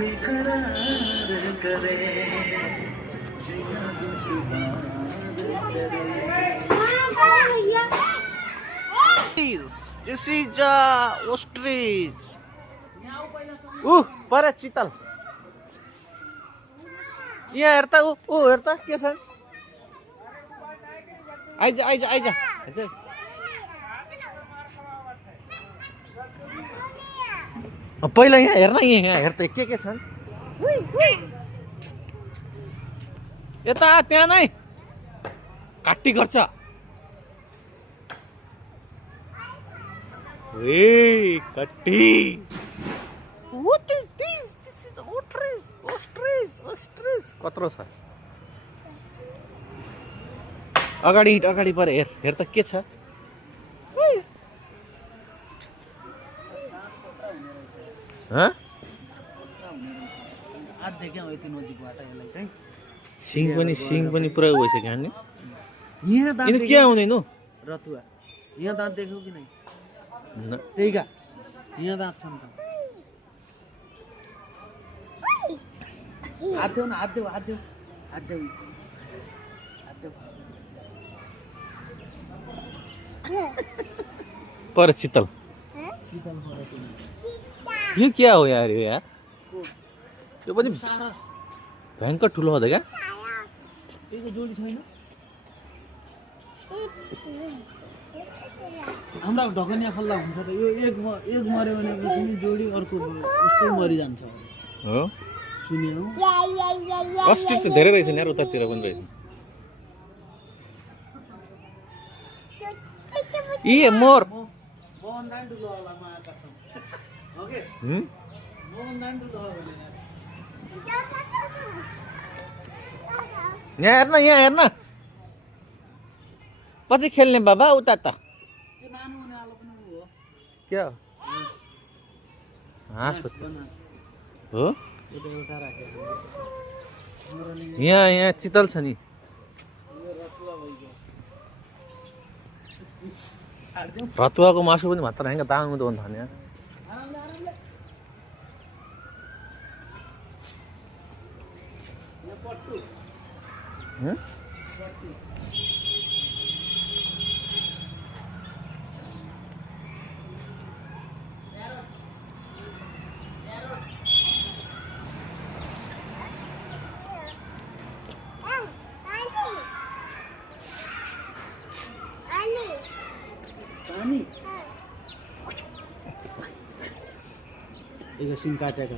बेकरार करे जिया दुश्वार करे। This is ostrich. पर चितल यहाँ हेर्ता हेर्ता के छ आइज आइज आइज आइज पहिला यहाँ हेर्न यहाँ हेर्ता के छन् यता त्यहाँ नै काट्टी गर्छ ए कट्टी What is this? This is ostrich. कत्रो छ अगाडि अगाडि पर हेर हेर त के छ ह आठ देख्या हो यति नजिकबाट यसलाई चाहिँ सिङ पनि पुरा भइसक्यो नि यहाँ दाँत के आउँदैन रतुवा यहाँ दाँत देख्यौ कि नै न त्यही का यहाँ दाँत छन् त हात देऊ न हात देऊ पर चितल यो क्या हो यार यो यार यो पनि भयङ्कर ठुलो हो त क्या त्यहीको जोडी छैन हाम्रा ढकनिया खल्ला हुन्छ त यो एक मर्यो भनेपछि नि जोडी अर्को उस्तै मरिजान्छ हो सुन्यो अस्ति त धेरै रहेछ नि यार उतातिर पनि रहेछ ए मोर मोहन दान ठुलो होला म आकाशम ओके मोहन दान ठुलो हो भने यहाँ हेर्न पछि खेल्ने बाबा उता त त्यो नानु हुने आलो पनि हो क्या हाँस हो यो त उठा राखेको यहाँ चितल छ नि यो रतुवा भइगयो हार्दिउ रतुवाको मासु पनि मात्र हैन दाम त भन्नु थाल्यो आरामले यो पट्टु पानी एक सिङ काटेको